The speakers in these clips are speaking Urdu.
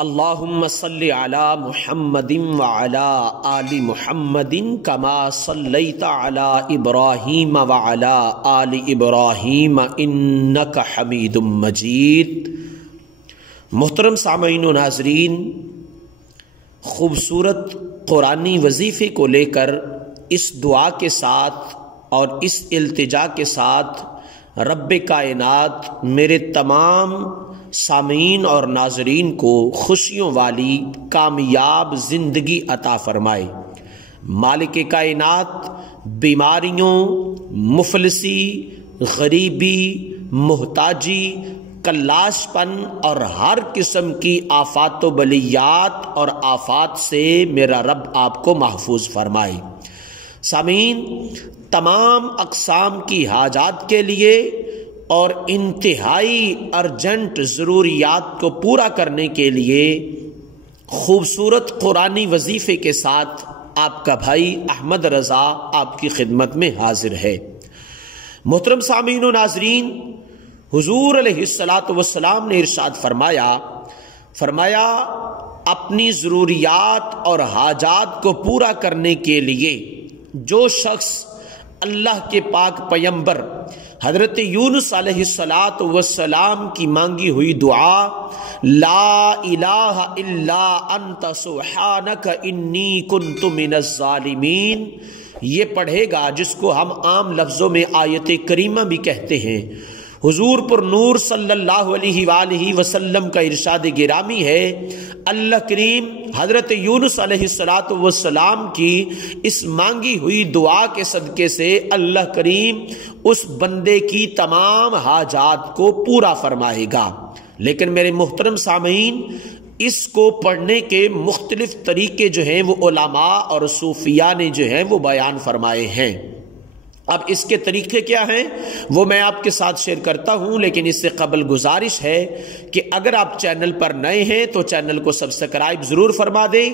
اللہم صلی علی محمد وعلی آل محمد کما صلیت علی ابراہیم وعلی آل ابراہیم انک حمید مجید۔ محترم سامعین و ناظرین، خوبصورت قرآنی وظیفے کو لے کر اس دعا کے ساتھ اور اس التجا کے ساتھ رب کائنات میرے تمام سامعین اور ناظرین کو خوشیوں والی کامیاب زندگی عطا فرمائے۔ مالک کائنات بیماریوں، مفلسی، غریبی، محتاجی، کلاش پن اور ہر قسم کی آفات و بلیات اور آفات سے میرا رب آپ کو محفوظ فرمائے۔ سامعین، تمام اقسام کی حاجات کے لیے اور انتہائی ارجنٹ ضروریات کو پورا کرنے کے لیے خوبصورت قرآنی وظیفے کے ساتھ آپ کا بھائی احمد رضا آپ کی خدمت میں حاضر ہے۔ محترم سامعین و ناظرین، حضور علیہ الصلوۃ نے ارشاد فرمایا اپنی ضروریات اور حاجات کو پورا کرنے کے لیے جو شخص اللہ کے پاک پیغمبر حضرت یونس علیہ السلام کی مانگی ہوئی دعا لا الہ الا انت سبحانک انی کنت من الظالمین یہ پڑھے گا، جس کو ہم عام لفظوں میں آیت کریمہ بھی کہتے ہیں، حضور پر نور صلی اللہ علیہ وآلہ وسلم کا ارشاد گرامی ہے، اللہ کریم حضرت یونس علیہ السلام کی اس مانگی ہوئی دعا کے صدقے سے اللہ کریم اس بندے کی تمام حاجات کو پورا فرمائے گا۔ لیکن میرے محترم سامعین، اس کو پڑھنے کے مختلف طریقے جو ہیں وہ علماء اور صوفیاء نے جو ہیں وہ بیان فرمائے ہیں۔ اب اس کے طریقے کیا ہیں وہ میں آپ کے ساتھ شیئر کرتا ہوں، لیکن اس سے قبل گزارش ہے کہ اگر آپ چینل پر نئے ہیں تو چینل کو سبسکرائب ضرور فرما دیں،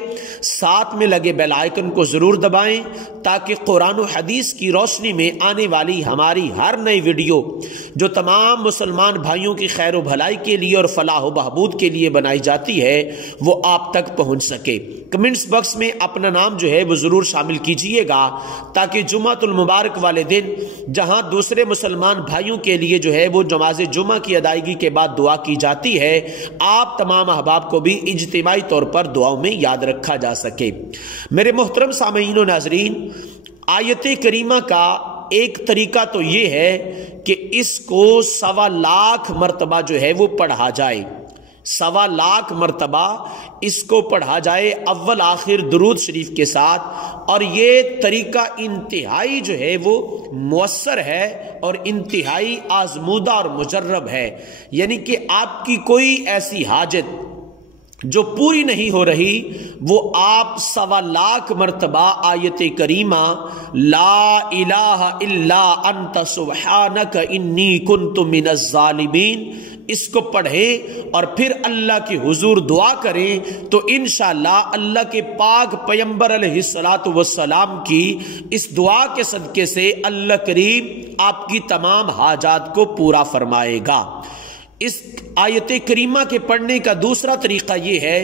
ساتھ میں لگے بیل آئیکن کو ضرور دبائیں تاکہ قرآن و حدیث کی روشنی میں آنے والی ہماری ہر نئی ویڈیو جو تمام مسلمان بھائیوں کی خیر و بھلائی کے لیے اور فلاح و بہبود کے لیے بنائی جاتی ہے وہ آپ تک پہنچ سکے۔ کمنٹس باکس میں اپنا نام جو ہے وہ ضرور شامل کیجئے گا تاکہ جمعۃ المبارک والے دن جہاں دوسرے مسلمان بھائیوں کے لیے جو ہے وہ نماز جمعہ کی ادائیگی کے بعد دعا کی جاتی ہے، آپ تمام احباب کو بھی اجتماعی طور پر دعاؤں میں یاد رکھا جا سکے۔ میرے محترم سامعین و ناظرین، آیت کریمہ کا ایک طریقہ تو یہ ہے کہ اس کو 1.25 لاکھ مرتبہ جو ہے وہ پڑھا جائے، 1.25 لاکھ مرتبہ اس کو پڑھا جائے اول آخر درود شریف کے ساتھ، اور یہ طریقہ انتہائی جو ہے وہ مؤثر ہے اور انتہائی آزمودہ اور مجرب ہے، یعنی کہ آپ کی کوئی ایسی حاجت جو پوری نہیں ہو رہی وہ آپ 1.25 لاکھ مرتبہ آیت کریمہ لا الہ الا انت سبحانک انی کنت من الظالمین اس کو پڑھیں اور پھر اللہ کے حضور دعا کریں تو انشاءاللہ اللہ کے پاک پیغمبر علیہ السلام کی اس دعا کے صدقے سے اللہ کریم آپ کی تمام حاجات کو پورا فرمائے گا۔ اس آیت کریمہ کے پڑھنے کا دوسرا طریقہ یہ ہے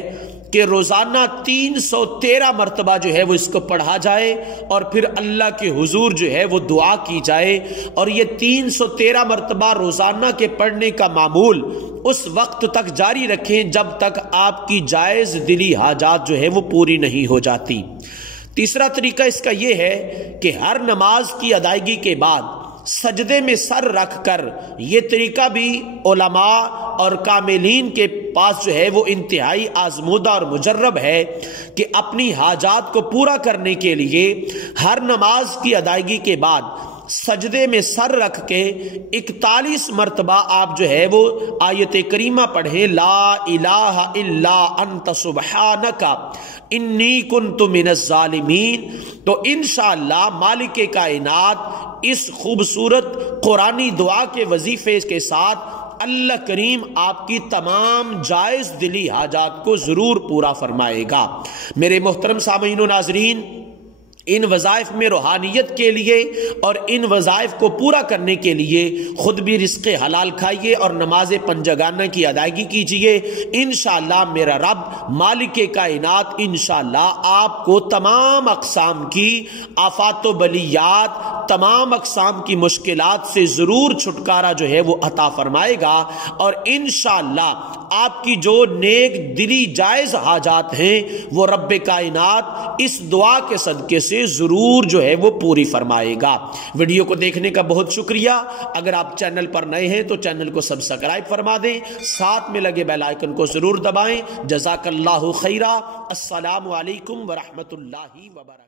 کہ روزانہ 313 مرتبہ جو ہے وہ اس کو پڑھا جائے اور پھر اللہ کے حضور جو ہے وہ دعا کی جائے، اور یہ 313 مرتبہ روزانہ کے پڑھنے کا معمول اس وقت تک جاری رکھیں جب تک آپ کی جائز دلی حاجات جو ہے وہ پوری نہیں ہو جاتی۔ تیسرا طریقہ اس کا یہ ہے کہ ہر نماز کی ادائیگی کے بعد سجدے میں سر رکھ کر، یہ طریقہ بھی علماء اور کاملین کے پاس جو ہے وہ انتہائی آزمودہ اور مجرب ہے کہ اپنی حاجات کو پورا کرنے کے لیے ہر نماز کی ادائیگی کے بعد سجدے میں سر رکھ کے 41 مرتبہ آپ جو ہے وہ آیت کریمہ پڑھیں لا الہ الا انت سبحانک انی کنت من الظالمین، تو انشاءاللہ مالک کائنات اس خوبصورت قرآنی دعا کے وظیفے کے ساتھ اللہ کریم آپ کی تمام جائز دلی حاجات کو ضرور پورا فرمائے گا۔ میرے محترم سامعین و ناظرین، ان وظائف میں روحانیت کے لیے اور ان وظائف کو پورا کرنے کے لیے خود بھی رزق حلال کھائیے اور نماز پنجگانہ کی ادائیگی کیجیے۔ انشاءاللہ میرا رب مالک کائنات انشاءاللہ آپ کو تمام اقسام کی آفات و بلیات، تمام اقسام کی مشکلات سے ضرور چھٹکارا جو ہے وہ عطا فرمائے گا، اور انشاءاللہ آپ کی جو نیک دلی جائز حاجات ہیں وہ رب کائنات اس دعا کے صدقے سے ضرور جو ہے وہ پوری فرمائے گا۔ ویڈیو کو دیکھنے کا بہت شکریہ۔ اگر آپ چینل پر نئے ہیں تو چینل کو سبسکرائب فرما دیں، ساتھ میں لگے بیل آئیکن کو ضرور دبائیں۔ جزاک اللہ خیرہ۔ السلام علیکم ورحمۃ اللہ وبرکاتہ۔